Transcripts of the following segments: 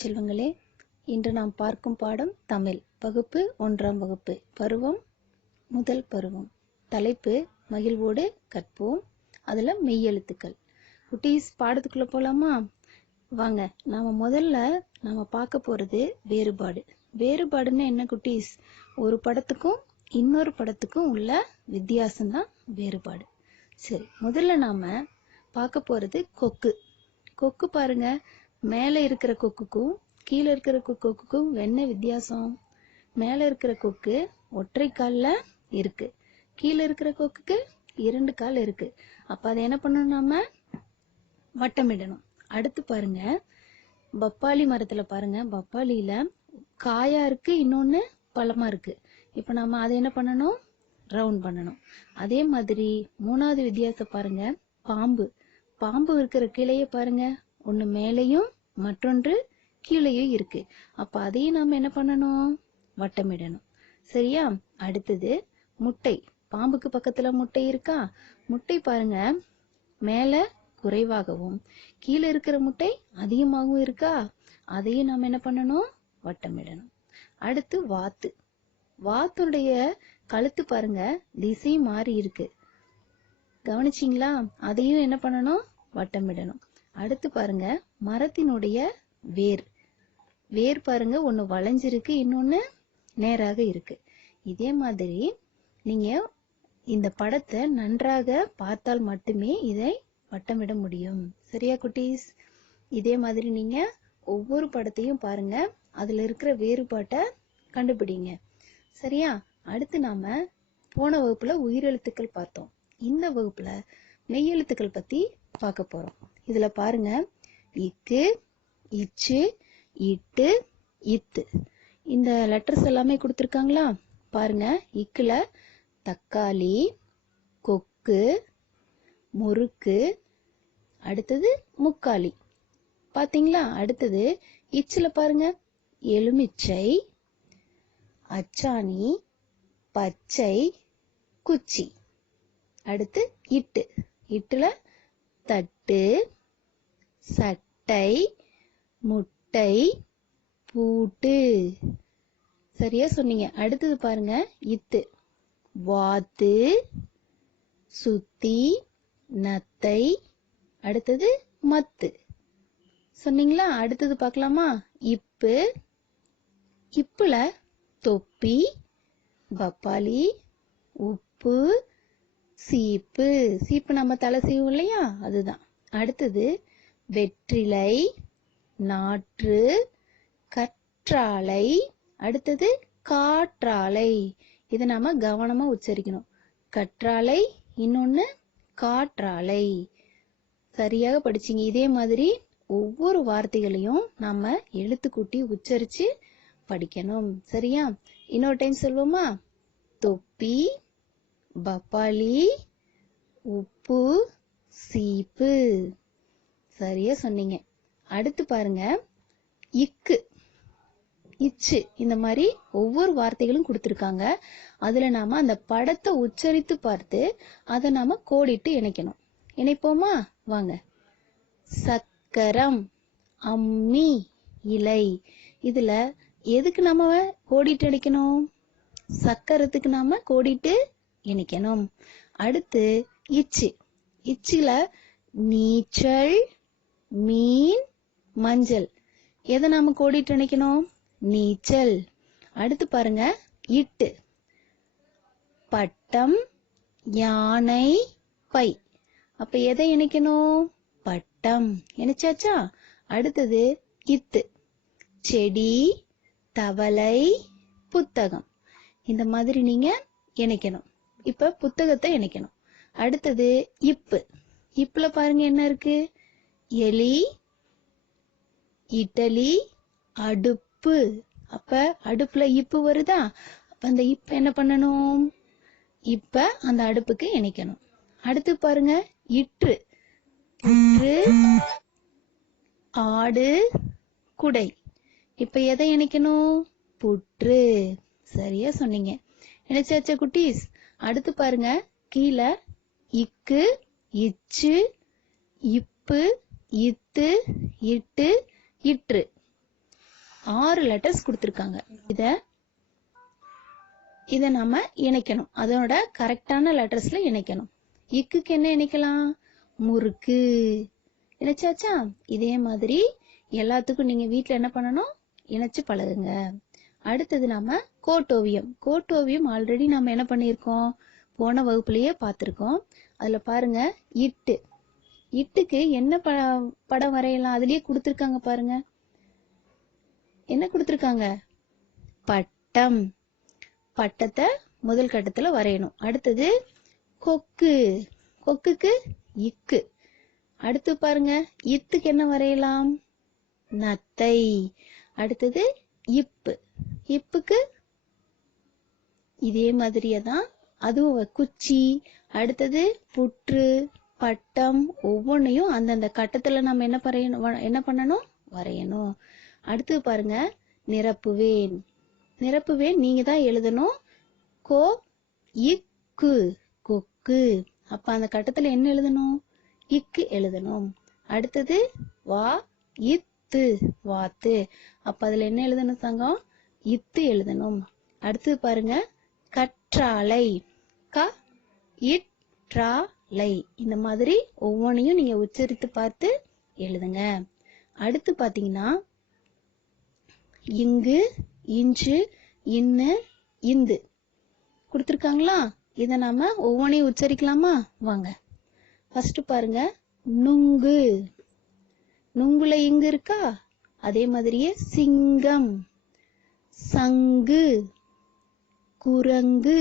செல்வங்களே, இன்று நாம் பார்க்கும் பாடம் தமிழ் வகுப்பு 1ஆம் வகுப்பு பருவம் முதல் பருவம். தலைப்பு மகிழ்வோடு கற்போம். அதுல மெய்யெழுத்துக்கள். குட்டீஸ், பாடத்துக்குள்ள போலாமா? வாங்க. நாம பார்க்க போறது வேறுபாடு. வேறுபாடுன்னு என்ன குட்டீஸ்? ஒரு படத்துக்கும் இன்னொரு படத்துக்கும் உள்ள வித்தியாசம் தான் வேறுபாடு. சரி, முதல்ல நாம பார்க்க போறது கொக்கு. கொக்கு பாருங்க, மேல இருக்கிற கொக்குக்கும் கீழே இருக்கிற கொக்குக்கும் என்ன வித்தியாசம்? மேல இருக்கிற கொக்கு ஒற்றை கால்ல இருக்கு, கீழே இருக்கிற கொக்குக்கு 2 கால் இருக்கு. அப்ப அதை என்ன பண்ணணும்? நாம வட்டமிடணும். அடுத்து பாருங்க, பப்பாளி மரத்துல பாருங்க, பப்பாளியில காயா இருக்கு, இன்னொன்னு பழமா இருக்கு. இப்ப நாம அதை என்ன பண்ணணும்? ரவுண்ட் பண்ணணும். அதே மாதிரி 3வது வித்தியாசம் பாருங்க, பாம்பு. பாம்பு இருக்கிற கிளைய பாருங்க, ஒண்ணு மேலையும் மற்றொன்று கீழையும் இருக்கு. அப்ப அதையும் நாம என்ன பண்ணணும்? வட்டமிடணும். சரியா? அடுத்தது முட்டை. பாம்புக்கு பக்கத்துல முட்டை இருக்கா? முட்டை பாருங்க, மேல குறைவாகவும் கீழே இருக்கிற முட்டை அதிகமாகவும் இருக்கா? அதையும் நாம என்ன பண்ணணும்? வட்டமிடணும். அடுத்து வாத்து. வாத்துடைய கழுத்து பாருங்க, திசை மாறி இருக்கு. கவனிச்சிங்களா? அதையும் என்ன பண்ணணும்? வட்டமிடணும். அடுத்து பாருங்க, மரத்தினுடைய வேர். வேர் பாருங்க, ஒண்ணு வளைஞ்சிருக்கு, இன்னொன்னு நேராக இருக்கு. இதே மாதிரி நீங்க இந்த படத்தை நன்றாக பார்த்தால் மட்டுமே இதை வட்டமிட முடியும். சரியா குட்டீஸ்? இதே மாதிரி நீங்க ஒவ்வொரு படத்தையும் பாருங்க, அதுல இருக்கிற வேறுபாட்டை கண்டுபிடிங்க. சரியா? அடுத்து நாம போன வகுப்புல உயிரெழுத்துக்கள் பார்த்தோம். இந்த வகுப்புல மெய்யெழுத்துக்கள் பத்தி பார்க்க போறோம். இதுல பாருங்க, இக்கு, இச்சு, இட்டு, இத்து, இந்த லெட்டர்ஸ் எல்லாமே கொடுத்திருக்காங்களா? பாருங்க, இக்குல தக்காளி, கொக்கு, முறுக்கு, அடுத்தது முக்காலி. பாத்தீங்களா? அடுத்தது இச்சுல பாருங்க, எலுமிச்சை, அச்சாணி, பச்சை, குச்சி. அடுத்து இட்டு. இட்டுல தட்டு, சட்டை, முட்டை, பூட்டு. சரியா சொன்னீங்க. அடுத்தது பாருங்க, இத்து. வாத்து, சுத்தி, நத்தை, அடுத்தது மத்து. சொன்னீங்களா? அடுத்தது பார்க்கலாமா? இப்பு. இப்புல தொப்பி, பப்பாளி, உப்பு, சீப்பு. சீப்பு நம்ம தலை சீவும் இல்லையா? அதுதான். அடுத்தது வெற்றிலை, நாற்று, கற்றாழை, அடுத்தது காற்றாழை. இதை நாம கவனமா உச்சரிக்கணும். கற்றாழை, இன்னொன்னு காற்றாழை. சரியாக படிச்சீங்க. இதே மாதிரி ஒவ்வொரு வார்த்தைகளையும் நாம எழுத்து கூட்டி உச்சரிச்சு படிக்கணும். சரியா? இன்னொரு டைம் சொல்லுவோமா? தொப்பி, பப்பாளி, உப்பு, சீப்பு. சரியா சொன்னீங்க. அடுத்து பாருங்க, இக்கு, இச்சு. இந்த மாதிரி ஒவ்வொரு வார்த்தைகளும் கொடுத்திருக்காங்க. அதுல நாம அந்த படத்தை உச்சரித்து பார்த்து அதை நாம கோடிட்டு இணைக்கணும். இணைப்போமா? வாங்க. சக்கரம், அம்மி, இலை. இதுல எதுக்கு நாம கோடிட்டு இணைக்கணும்? சக்கரத்துக்கு நாம கோடிட்டு இணைக்கணும். அடுத்து இச்சு. இச்சுல நீச்சல், மீன், மஞ்சள். எதை நாம கோடிட்டு இணைக்கணும்? நீச்சல். அடுத்து பாருங்க, இட்டு. பட்டம், யானை, பை. அப்ப எதை இணைக்கணும்? பட்டம். இணைச்சாச்சா? அடுத்தது இத்து. செடி, தவளை, புத்தகம். இந்த மாதிரி நீங்க இணைக்கணும். இப்ப புத்தகத்தை இணைக்கணும். அடுத்தது இப்பு. இப்புல பாருங்க என்ன இருக்கு? எலி, இட்டலி, அடுப்பு. அப்ப அடுப்புல இப்பு வருதா? அப்ப அந்த இப்ப என்ன பண்ணணும்? இப்ப அந்த அடுப்புக்கு இணைக்கணும். அடுத்து பாருங்க, இற்று. இற்று, ஆடு, குடை. இப்ப எதை இணைக்கணும்? புற்று. சரியா சொன்னீங்க. இணைச்சாச்சா குட்டீஸ்? அடுத்து பாருங்க, கீழே இக்கு, இச்சு, இப்பு, இத்து, இட்டு, இற்று. 6 லெட்டர்ஸ் கொடுத்திருக்காங்க. இத நாம இணைக்கணும். அதோட கரெக்டான லெட்டர்ஸ்ல இணைக்கணும். இக்குக்கு என்ன இணைக்கலாம்? முறுக்கு. இணைச்சாச்சா? இதே மாதிரி எல்லாத்துக்கும் நீங்க வீட்ல என்ன பண்ணணும்? இணைச்சு பழகுங்க. அடுத்தது நாம கோட்டோவியம். கோட்டோவியம் ஆல்ரெடி நம்ம என்ன பண்ணியிருக்கோம்? போன வகுப்புலயே பார்த்திருக்கோம். அதுல பாருங்க, இட்டு. இட்டுக்கு என்ன படம் வரையலாம்? அதுலயே கொடுத்திருக்காங்க பாருங்க. என்ன கொடுத்திருக்காங்க? பட்டம். பட்டத்தை முதல் கட்டத்துல வரையணும். அடுத்தது கொக்கு. கொக்குக்கு இக்கு. அடுத்து பாருங்க, இத்துக்கு என்ன வரையலாம்? நத்தை. அடுத்தது இப்பு. இப்புக்கு இதே மாதிரியே தான், அதுவும் குச்சி. அடுத்தது புற்று, பட்டம். ஒவ்வொன்றையும் அந்தந்த கட்டத்துல நம்ம என்ன பண்ணணும்? வரையணும். அடுத்து பாருங்க, நிரப்புவேன். நிரப்புவேன் நீங்க தான் எழுதணும். கோ இக்கு, கொக்கு. அப்ப அந்த கட்டத்துல என்ன எழுதணும்? இக்கு எழுதணும். அடுத்தது வா இத்து, வாத்து. அப்ப அதுல என்ன எழுதணும் தங்கம்? இத்து எழுதணும். அடுத்தது பாருங்க, கற்றாழை. க இற்றாழை. இந்த மாதிரி ஒவ்வொன்றையும் நீங்க உச்சரித்து பார்த்து எழுதுங்க. அடுத்து பாத்தீங்கன்னா, இங்கு, இன்று, இன்னு, இந்து கொடுத்திருக்காங்களா? இத நாம ஒவ்வொன்றையும் உச்சரிக்கலாமா? வாங்க. ஃபர்ஸ்ட் பாருங்க, நுங்கு. நுங்குல இங்கு இருக்கா? அதே மாதிரியே சிங்கம், சங்கு, குரங்கு.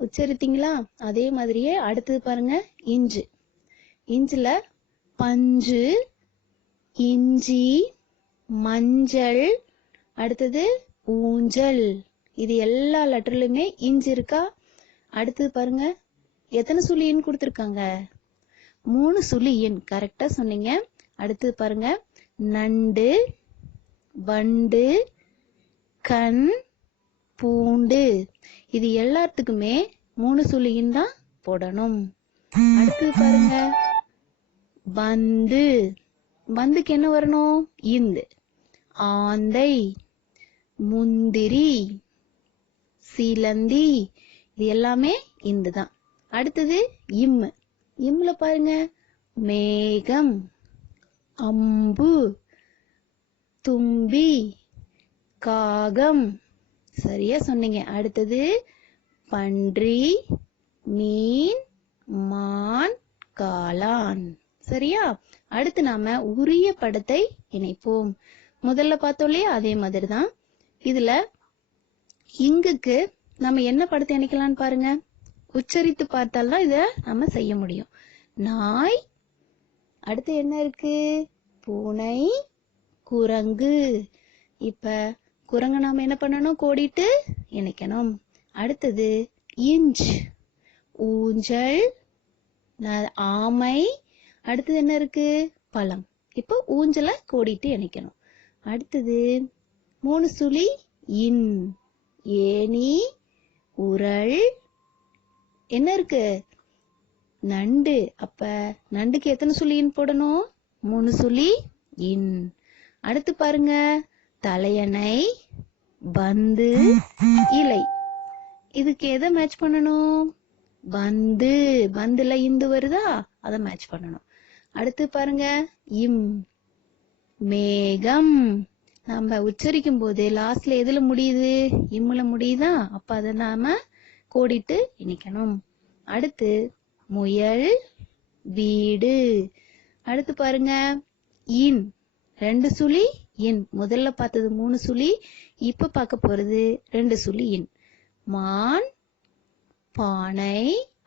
உச்சரித்தீங்களா? அதே மாதிரியே அடுத்தது பாருங்க, இஞ்சு. இஞ்சுல பஞ்சு, இஞ்சி, மஞ்சள். அடுத்தது ஊஞ்சல். இது எல்லா லெட்டர்லயுமே இஞ்சு இருக்கா? அடுத்தது பாருங்க, எத்தனை சுழி எண் கொடுத்திருக்காங்க? 3 சுழி எண். கரெக்டா சொன்னீங்க. அடுத்தது பாருங்க, நண்டு, வண்டு, கண், பூண்டு. இது எல்லாத்துக்குமே 3 சுழி எண் தான் போடணும். அடுத்தது பாருங்க, பந்து. பந்துக்கு என்ன வரணும்? இந்து. ஆந்தை, முந்திரி, சிலந்தி. இது எல்லாமே இந்து தான். அடுத்தது இம்மு. இம்முல பாருங்க, மேகம், அம்பு, தும்பி, காகம். சரியா சொன்னீங்க. அடுத்தது பன்றி, மீன், மான், காளான். சரியா? அடுத்து நாம உரிய படத்தை இணைப்போம். முதல்ல பார்த்தோம் இல்லையா? அதே மாதிரிதான் இதுல இங்குக்கு நம்ம என்ன படத்தை இணைக்கலாம்னு பாருங்க. உச்சரித்து பார்த்தால்தான் இத நம்ம செய்ய முடியும். நாய். அடுத்து என்ன இருக்கு? பூனை, குரங்கு. இப்ப குரங்கு நாம என்ன பண்ணணும்? கோடிட்டு இணைக்கணும். அடுத்தது இஞ்ச், ஊஞ்சல், ஆமை. அடுத்தது என்ன இருக்கு? பழம். இப்போ ஊஞ்சல கோடிட்டு இணைக்கணும். அடுத்தது 3 சுழி இன், ஏனி, உரல். என்ன இருக்கு? நண்டு. அப்ப நண்டுக்கு எத்தனை சுழி இன் போடணும்? 3 சுழி இன். அடுத்து பாருங்க, தலையணை, பந்து, இலை. இதுக்கு எதை மேட்ச் பண்ணணும்? பந்து. பந்துல இந்து வருதா? அதை மேட்ச் பண்ணணும். அடுத்து பாருங்க, இம், மேகம். நம்ம உச்சரிக்கும் போது லாஸ்ட்ல எதுல முடியுது? இம்முல முடியுதா? அப்ப அதை நாம கோடிட்டு இணைக்கணும். அடுத்து முயல், வீடு. அடுத்து பாருங்க, இன். 2 சுழி இன். முதல்ல பார்த்தது 3 சுழி. இப்ப பார்க்க போறது 2 சுழி இன். மான், பானை.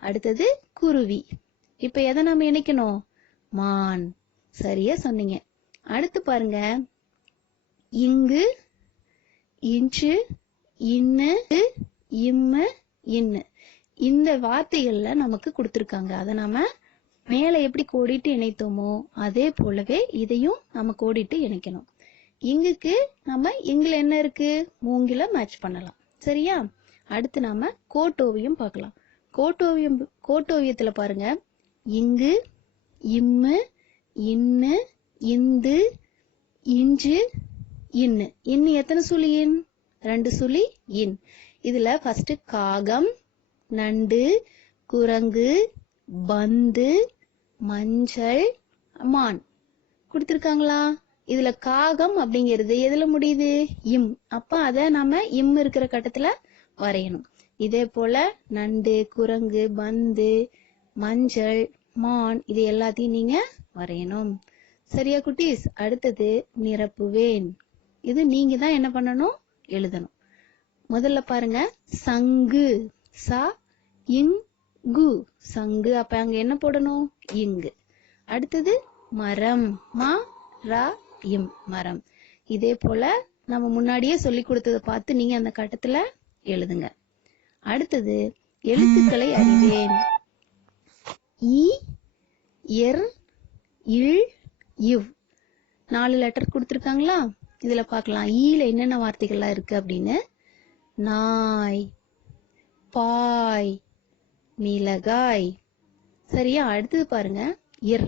அடுத்தது குருவி. இப்ப எதை நாம இணைக்கணும்? மான். சரியா சொன்னீங்க. அடுத்து பாருங்க, இங்கு, இன்று, இன்னு, இம்மு, இன்னு. இந்த வார்த்தைகள்ல நமக்கு கொடுத்திருக்காங்க. அதை நாம மேல எப்படி கோடிட்டு இணைத்தோமோ அதே போலவே இதையும் நம்ம கோடிட்டு இணைக்கணும். இங்குக்கு நம்ம இங்குல என்ன இருக்கு? மூங்கில மேட்ச் பண்ணலாம். சரியா? அடுத்து நாம கோட்டோவியம் பார்க்கலாம். கோட்டோவியத்துல பாருங்க, இங்கு, இம்மு, இன்னு, இந்து, இஞ்சு, இன்னு. இன்னு எத்தனை சுழி இன்? 2 சுழி இன். இதுல ஃபர்ஸ்ட் காகம், நண்டு, குரங்கு, பந்து, மஞ்சள், மான் கொடுத்திருக்காங்களா? இதுல காகம் அப்படிங்கிறது எதுல முடியுது? இம். அப்ப அத நாம இம் இருக்கிற கட்டத்துல வரையணும். இதே போல நண்டு, குரங்கு, பந்து, மஞ்சள், மான் இது எல்லாத்தையும் நீங்க வரையணும். சரியா குட்டீஸ்? அடுத்தது நிரப்புவேன். இது நீங்க தான் என்ன பண்ணணும்? எழுதணும். முதல்ல பாருங்க, சங்கு, ச இங்கு, சங்கு. அப்ப அங்க என்ன போடணும்? இங்கு. அடுத்தது மரம், ம ர இம், மரம். இதே போல நம்ம முன்னாடியே சொல்லி கொடுத்ததை பார்த்து நீங்க அந்த கட்டத்துல எழுதுங்க. அடுத்தது எழுத்துக்களை அறிவேன். இ, எர், இல், இவ் 4 லெட்டர் கொடுத்திருக்காங்களா? இதுல பார்க்கலாம் ஈல என்னென்ன வார்த்தைகள்லாம் இருக்கு அப்படின்னு. நாய், பாய், மிளகாய். சரியா? அடுத்தது பாருங்க, இர்,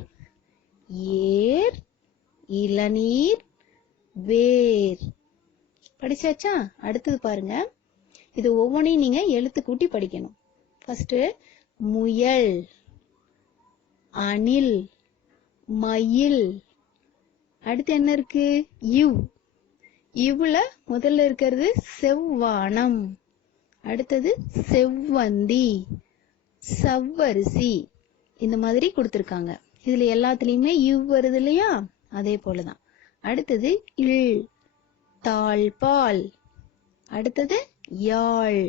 ஏர், இளநீர், வேர். படிச்சாச்சா? அடுத்தது பாருங்க, இது ஒவ்வொன்றையும் நீங்க எழுத்து கூட்டி படிக்கணும். ஃபர்ஸ்ட் முயல், அணில், மயில். அடுத்து என்ன இருக்கு? இவ். இவ்வுல முதல்ல இருக்கிறது செவ்வானம். அடுத்தது செவ்வந்தி, சவ்வரிசி. இந்த மாதிரி கொடுத்திருக்காங்க. இதுல எல்லாத்துலயுமே இவ் வருது இல்லையா? அதே போலதான். அடுத்தது இல், தாழ்பால். அடுத்தது யாழ்,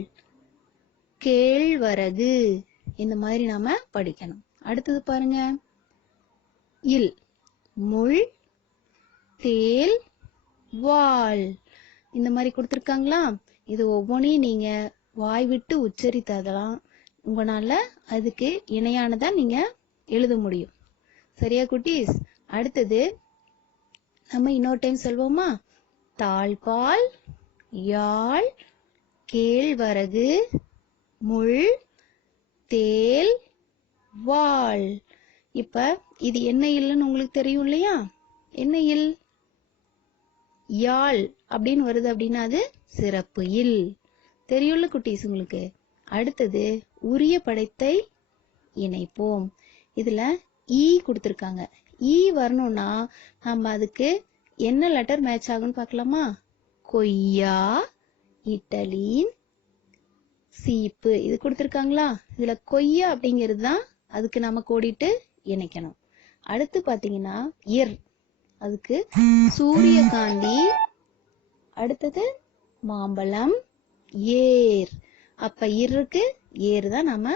கேழ்வரகு. இந்த மாதிரி நாம படிக்கணும். அடுத்தது பாருங்க, இல், முள், தேல், வால். இந்த மாதிரி கொடுத்திருக்காங்களா? இது ஒவ்வொன்றையும் நீங்க வாய் விட்டு உச்சரித்தாதான் உங்களால அதுக்கு இணையானதா நீங்க எழுத முடியும். சரியா குட்டீஸ்? அடுத்தது நம்ம இன்னொரு டைம் சொல்வோமா? தாழ்பால், யாழ், கேழ்வரகு, முள், தேல், வால். இப்ப இது என்ன இல்லைன்னு உங்களுக்கு தெரியும் இல்லையா? என்ன இல்? யாழ் அப்படின்னு வருது அப்படின்னா அது சிறப்பு இல். தெரியும்ல குட்டீஸ் உங்களுக்கு? அடுத்தது உரிய படைத்தை இணைப்போம். இதுல ஈ கொடுத்திருக்காங்க. ஈ வரணும்னா நம்ம அதுக்கு என்ன லெட்டர் மேட்ச் ஆகும்னு பார்க்கலாமா? கொய்யா, இட்டலி, சீப்பு. இது கொடுத்திருக்காங்களா? இதுல கொய்யா அப்படிங்கிறது தான் அதுக்கு நம்ம கோடிட்டு இணைக்கணும். அடுத்து பாத்தீங்கன்னா இர், அதுக்கு சூரியகாந்தி. அடுத்தது மாம்பழம், ஏர். அப்ப இருக்கு ஏர் தான் நாம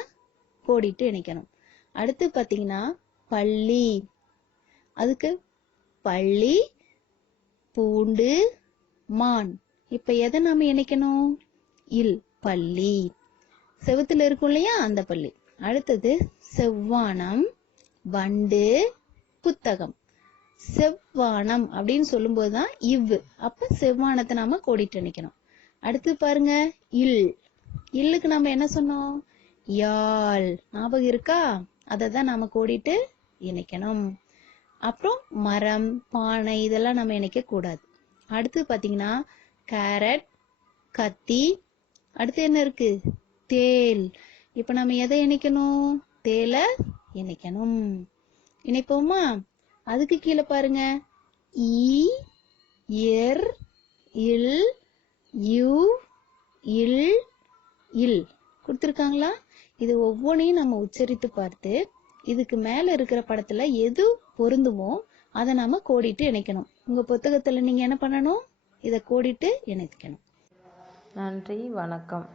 கோடிட்டு இணைக்கணும். அடுத்து பாத்தீங்கன்னா பள்ளி, அதுக்கு பள்ளி, பூண்டு, மான். இப்ப எதை நாம இணைக்கணும்? இல், பள்ளி. செவுத்துல இருக்கும் இல்லையா? அந்த பள்ளி. அடுத்தது செவ்வானம், வண்டு, புத்தகம். செவ்வானம் அப்படின்னு சொல்லும் போதுதான் இவ். அப்ப செவ்வானத்தை நாம கோடிட்டு இணைக்கணும். அடுத்து பாருங்க, இல். இல்லுக்கு நாம என்ன சொன்னோம்? யாழ். ஞாபகம் இருக்கா? அததான் நாம கோடிட்டு இணைக்கணும். அப்புறம் மரம், பானை இதெல்லாம் நம்ம இணைக்க கூடாது. அடுத்து பாத்தீங்கன்னா கேரட், கத்தி. அடுத்து என்ன இருக்கு? தேல். இப்ப நம்ம எதை இணைக்கணும்? தேலை இணைக்கணும். இணைப்போமா? அதுக்கு கீழே பாருங்க, ஈ, எர், இல், யூ, இல், இல் கொடுத்திருக்காங்களா? இது ஒவ்வொன்றையும் நம்ம உச்சரித்து பார்த்து இதுக்கு மேல இருக்கிற படத்துல எது பொருந்துமோ அதை நாம கோடிட்டு இணைக்கணும். உங்க புத்தகத்துல நீங்க என்ன பண்ணணும்? இதை கோடிட்டு இணைக்கணும். நன்றி, வணக்கம்.